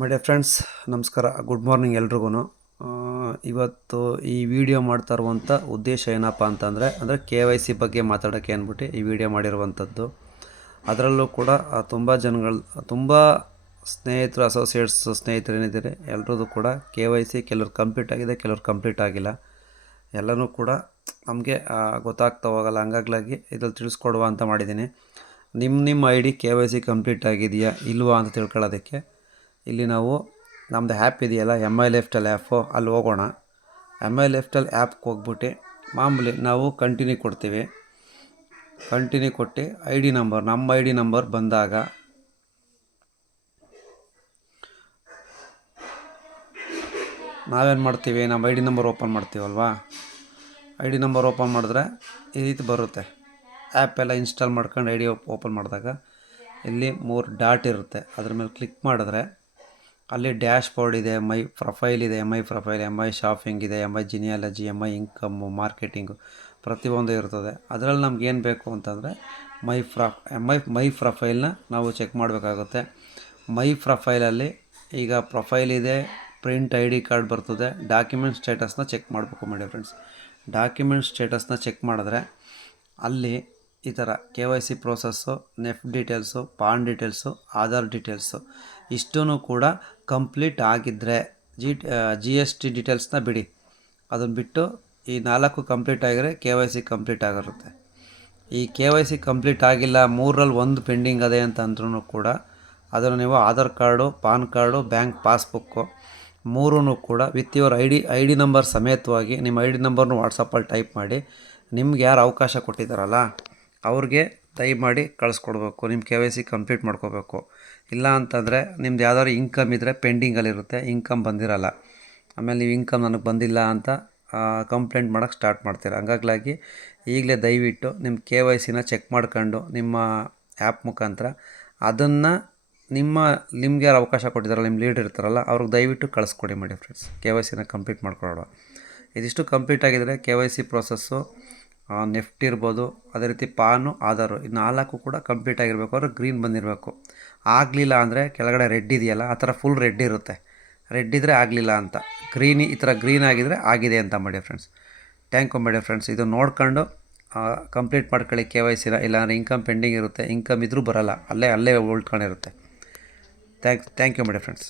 My dear friends, ನಮಸ್ಕಾರ. Good morning ಎಲ್ರಿಗೂ. ಇವತ್ತು ಈ ವಿಡಿಯೋ ಮಾಡ್ತಾ ಇರುವಂಥ ಉದ್ದೇಶ ಏನಪ್ಪ ಅಂತಂದರೆ KYC ಬಗ್ಗೆ ಮಾತಾಡೋಕ್ಕೆ ಅಂದ್ಬಿಟ್ಟು ಈ ವಿಡಿಯೋ ಮಾಡಿರುವಂಥದ್ದು. ಅದರಲ್ಲೂ ಕೂಡ ತುಂಬ ಸ್ನೇಹಿತರು, ಅಸೋಸಿಯೇಟ್ಸ್ ಸ್ನೇಹಿತರು ಏನಿದ್ದಾರೆ ಎಲ್ಲರದ್ದು ಕೂಡ KYC ಕೆಲವ್ರು ಕಂಪ್ಲೀಟ್ ಆಗಿದೆ, ಕೆಲವ್ರು ಕಂಪ್ಲೀಟ್ ಆಗಿಲ್ಲ. ಎಲ್ಲನೂ ಕೂಡ ನಮಗೆ ಗೊತ್ತಾಗ್ತಾ ಹೋಗಲ್ಲ. ಹಂಗಾಗ್ಲಾಗಿ ಇದ್ರಲ್ಲಿ ತಿಳಿಸ್ಕೊಡುವ ಅಂತ ಮಾಡಿದ್ದೀನಿ. ನಿಮ್ಮ ID KYC ಕಂಪ್ಲೀಟ್ ಆಗಿದೆಯಾ ಇಲ್ವಾ ಅಂತ ತಿಳ್ಕೊಳ್ಳೋದಕ್ಕೆ ಇಲ್ಲಿ ನಾವು ನಮ್ಮದು ಆ್ಯಪ್ ಇದೆಯಲ್ಲ, MyLifeStyle ಆ್ಯಪು, ಅಲ್ಲಿ ಹೋಗೋಣ. MyLifeStyle ಆ್ಯಪ್ಗೆ ಹೋಗ್ಬಿಟ್ಟು ಮಾಮೂಲಿ ನಾವು ಕಂಟಿನ್ಯೂ ಕೊಡ್ತೀವಿ. ಕಂಟಿನ್ಯೂ ಕೊಟ್ಟು ನಮ್ಮ ಐ ಡಿ ನಂಬರ್ ಬಂದಾಗ ನಾವೇನು ಮಾಡ್ತೀವಿ, ನಮ್ಮ ID ನಂಬರ್ ಓಪನ್ ಮಾಡ್ತೀವಲ್ವಾ. ID ನಂಬರ್ ಓಪನ್ ಮಾಡಿದ್ರೆ ಈ ರೀತಿ ಬರುತ್ತೆ. ಆ್ಯಪ್ ಎಲ್ಲ ಇನ್ಸ್ಟಾಲ್ ಮಾಡ್ಕೊಂಡು ID ಓಪನ್ ಮಾಡಿದಾಗ ಇಲ್ಲಿ 3 ಡಾಟ್ ಇರುತ್ತೆ. ಅದ್ರ ಮೇಲೆ ಕ್ಲಿಕ್ ಮಾಡಿದ್ರೆ ಅಲ್ಲಿ ಡ್ಯಾಶ್ ಬೋರ್ಡ್ ಇದೆ, ಮೈ ಪ್ರೊಫೈಲ್ ಇದೆ, MY ಶಾಪಿಂಗ್ ಇದೆ, MY ಜಿನಿಯಾಲಜಿ, MY ಇನ್ಕಮ್ಮು, ಮಾರ್ಕೆಟಿಂಗು ಪ್ರತಿಯೊಂದು ಇರ್ತದೆ. ಅದರಲ್ಲಿ ನಮಗೇನು ಬೇಕು ಅಂತಂದರೆ ಮೈ ಪ್ರೊಫೈಲ್ನ ನಾವು ಚೆಕ್ ಮಾಡಬೇಕಾಗುತ್ತೆ. ಮೈ ಪ್ರೊಫೈಲಲ್ಲಿ ಈಗ ಪ್ರೊಫೈಲ್ ಇದೆ, ಪ್ರಿಂಟ್ ID ಕಾರ್ಡ್ ಬರ್ತದೆ. ಡಾಕ್ಯುಮೆಂಟ್ ಸ್ಟೇಟಸ್ನ ಚೆಕ್ ಮಾಡಬೇಕು ಮಾಡಿ ಫ್ರೆಂಡ್ಸ್. ಡಾಕ್ಯುಮೆಂಟ್ ಸ್ಟೇಟಸ್ನ ಚೆಕ್ ಮಾಡಿದ್ರೆ ಅಲ್ಲಿ ಈ ಥರ KYC process, NEFT details, PAN details, Aadhaar details ಇಷ್ಟೂ ಕೂಡ ಕಂಪ್ಲೀಟ್ ಆಗಿದ್ದರೆ GST ಡೀಟೇಲ್ಸ್ನ ಬಿಡಿ, ಅದನ್ನು ಬಿಟ್ಟು ಈ 4 ಕಂಪ್ಲೀಟ್ ಆಗಿದ್ರೆ KYC ಕಂಪ್ಲೀಟ್ ಆಗಿರುತ್ತೆ. ಈ KYC ಕಂಪ್ಲೀಟ್ ಆಗಿಲ್ಲ, 3ರಲ್ಲಿ 1 ಪೆಂಡಿಂಗ್ ಅದೇ ಅಂತ ಅಂದ್ರೂ ಕೂಡ ಅದನ್ನು ನೀವು Aadhaar card, PAN card, bank passbook 3 ಕೂಡ with your I D number ಸಮೇತವಾಗಿ ನಿಮ್ಮ ID ನಂಬರ್ನು ವಾಟ್ಸಪ್ಪಲ್ಲಿ ಟೈಪ್ ಮಾಡಿ ನಿಮ್ಗೆ ಯಾರು ಅವಕಾಶ ಕೊಟ್ಟಿದ್ದಾರಲ್ಲ ಅವ್ರಿಗೆ ದಯಮಾಡಿ ಕಳಿಸ್ಕೊಡ್ಬೇಕು. ನಿಮ್ಮ KYC ಕಂಪ್ಲೀಟ್ ಮಾಡ್ಕೋಬೇಕು. ಇಲ್ಲ ಅಂತಂದರೆ ನಿಮ್ದು ಯಾವ್ದಾದ್ರು ಇನ್ಕಮ್ ಇದ್ದರೆ ಪೆಂಡಿಂಗಲ್ಲಿರುತ್ತೆ, ಇನ್ಕಮ್ ಬಂದಿರಲ್ಲ. ಆಮೇಲೆ ನೀವು ಇನ್ಕಮ್ ನನಗೆ ಬಂದಿಲ್ಲ ಅಂತ ಕಂಪ್ಲೇಂಟ್ ಮಾಡೋಕ್ಕೆ ಸ್ಟಾರ್ಟ್ ಮಾಡ್ತೀರ. ಹಂಗಾಗ್ಲಾಗಿ ಈಗಲೇ ದಯವಿಟ್ಟು ನಿಮ್ಮ KYCನ ಚೆಕ್ ಮಾಡ್ಕೊಂಡು ನಿಮ್ಮ ಆ್ಯಪ್ ಮುಖಾಂತರ ಅದನ್ನು ನಿಮ್ಗೆ ಯಾರು ಅವಕಾಶ ಕೊಟ್ಟಿದ್ದಾರಲ್ಲ, ನಿಮ್ಮ ಲೀಡರ್ ಇರ್ತಾರಲ್ಲ ಅವ್ರಿಗೆ ದಯವಿಟ್ಟು ಕಳಿಸ್ಕೊಡಿ ಮಾಡಿ ಫ್ರೆಂಡ್ಸ್. KYCನ ಕಂಪ್ಲೀಟ್ ಮಾಡ್ಕೊಳ್ಳೋಣ. ಇದಿಷ್ಟು ಕಂಪ್ಲೀಟ್ ಆಗಿದರೆ KYC ಪ್ರೋಸೆಸ್ಸು, ನೆಫ್ಟ್ ಇರ್ಬೋದು, ಅದೇ ರೀತಿ ಪಾನು, ಆಧಾರು ಈ 4 ಕೂಡ ಕಂಪ್ಲೀಟ್ ಆಗಿರಬೇಕು. ಅವ್ರಿಗೆ ಗ್ರೀನ್ ಬಂದಿರಬೇಕು. ಆಗಲಿಲ್ಲ ಅಂದರೆ ಕೆಳಗಡೆ ರೆಡ್ ಇದೆಯಲ್ಲ, ಆ ಥರ ಫುಲ್ ರೆಡ್ ಇರುತ್ತೆ. ರೆಡ್ ಇದ್ದರೆ ಆಗಲಿಲ್ಲ ಅಂತ, ಈ ಥರ ಗ್ರೀನ್ ಆಗಿದ್ದರೆ ಆಗಿದೆ ಅಂತ ಮಾಡಿ ಫ್ರೆಂಡ್ಸ್. ಥ್ಯಾಂಕ್ ಯು ಮಾಡಿ ಫ್ರೆಂಡ್ಸ್. ಇದು ನೋಡ್ಕೊಂಡು ಕಂಪ್ಲೀಟ್ ಮಾಡ್ಕೊಳ್ಳಿ KYCನ. ಇಲ್ಲಾಂದರೆ ಇನ್ಕಮ್ ಪೆಂಡಿಂಗ್ ಇರುತ್ತೆ, ಇನ್ಕಮ್ ಇದ್ರೂ ಬರೋಲ್ಲ, ಅಲ್ಲೇ ಉಳ್ಕೊಂಡಿರುತ್ತೆ. ಥ್ಯಾಂಕ್ ಯು ಮಾಡಿ ಫ್ರೆಂಡ್ಸ್.